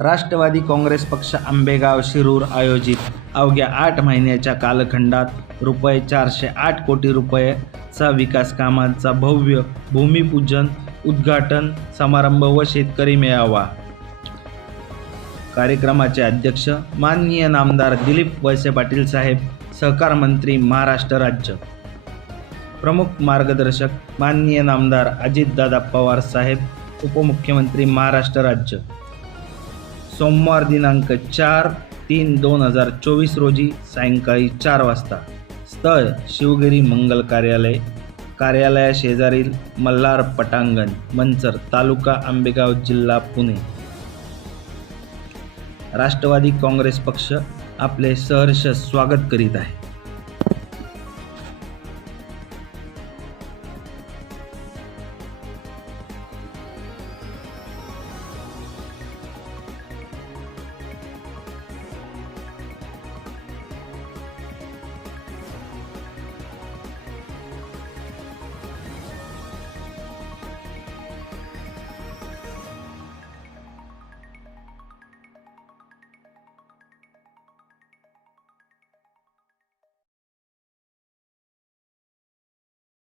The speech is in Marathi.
राष्ट्रवादी काँग्रेस पक्ष आंबेगाव शिरूर आयोजित अवघ्या आठ महिन्याच्या कालखंडात रुपये चारशे आठ कोटी रुपयेचा विकास कामांचा भव्य भूमिपूजन उद्घाटन समारंभ व शेतकरी मेळावा. कार्यक्रमाचे अध्यक्ष माननीय नामदार दिलीप वळसे पाटील साहेब सहकार मंत्री महाराष्ट्र राज्य. प्रमुख मार्गदर्शक माननीय नामदार अजितदादा पवार साहेब उपमुख्यमंत्री महाराष्ट्र राज्य. सोमवार दिनांक चार तीन दोन हजार चोवीस रोजी सायंकाळी चार वाजता. स्थळ शिवगिरी मंगल कार्यालय. कार्यालया शेजारील मल्हार पटांगण मंचर तालुका आंबेगाव जिल्हा पुणे. राष्ट्रवादी काँग्रेस पक्ष आपले सहर्ष स्वागत करीत आहे.